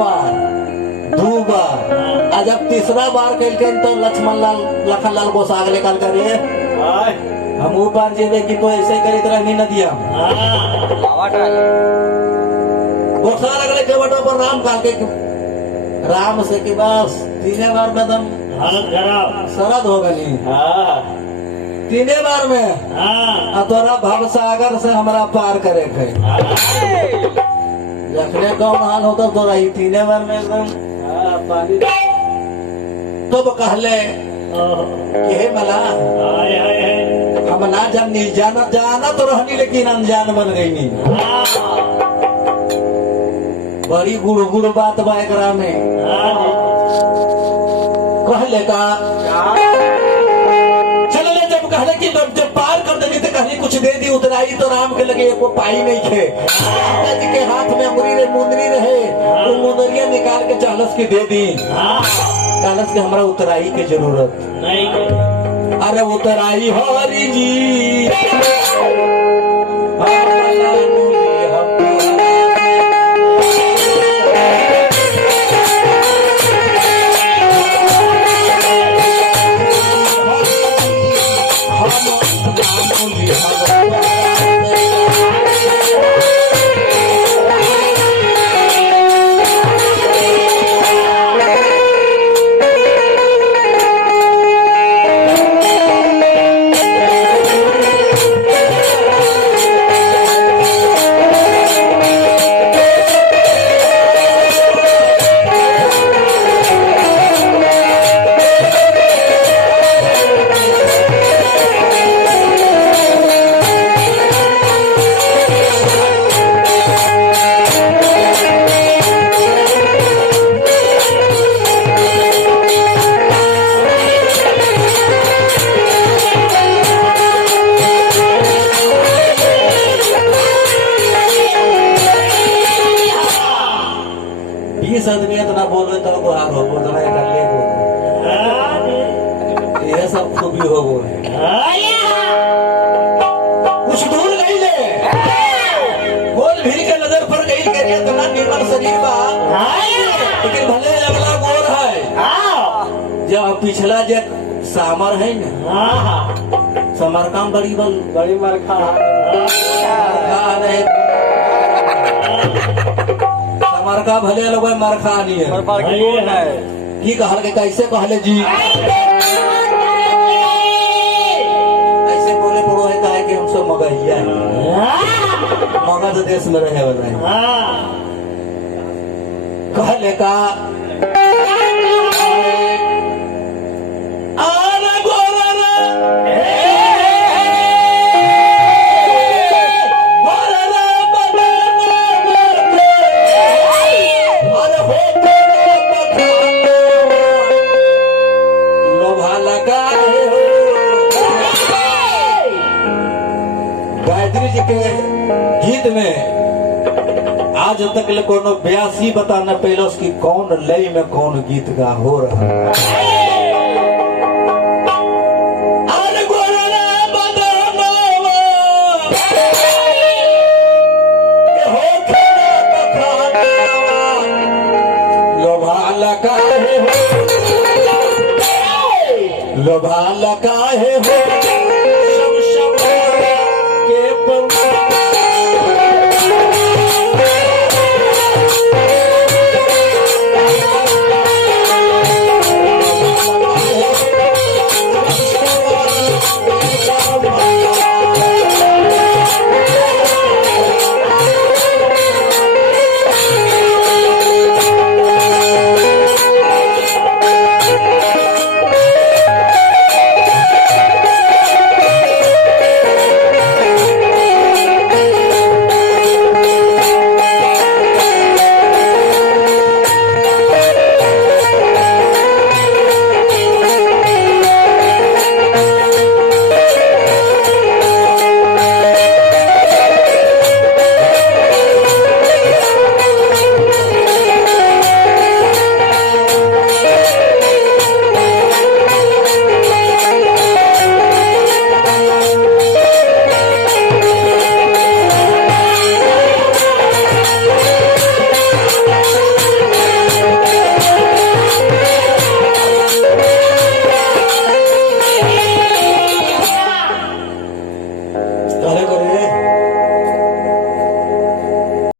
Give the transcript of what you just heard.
बार 2 बार आ जब तीसरा बार कैलके तो लखन लाल गोसाग निकाल कर हम ऊपर जेबे की तो ऐसे करी तरह नहीं नदिया गोसा लगले केवटो पर राम काल के राम से की बस 3 बार में दम हालत खराब सरद हो गई 3 बार में तोरा भव सागर से हमरा पार करे थे जखने कौन हाल होता तोरा ही 3 बार में एकदम पानी तब कहले कि हे मला हम ना जानी जाना तो रहनी लेकिन अनजान बन गई नहीं बड़ी गुड़ बात बा एकरा में कहले का चलले जब कहले कि जब पार कर देनी तो कहली कुछ दे दी उतराई तो राम के लगे को पाई नहीं थे जी के हाथ में मुंदरी रहे तो मुंदरिया निकाल के चालस की दे दी चालस के हमरा उतराई की जरूरत नहीं अरे उतराई हरी जी आदमी इतना बोलो तो गुहार हो बोल रहा है ये सब खूबी हो गो कुछ दूर गई ले गोल भीड़ के नजर पर गई करिए इतना निर्मल शरीर बा लेकिन भले अगला गोर है जब पिछला जे सामर है ना समरकाम बड़ी मरखा मरका भले लोग मरखा नहीं है की कहल के कैसे कहले जी ऐसे बोले पड़ो है कहे कि हम सब मगहिया है मगध देश में रहे वाला कहले का गायत्री जी के गीत में आज तक ले कोनो 82 बताना पहले उसकी कौन लय में कौन गीत गा हो रहा है लोभा लगा है हो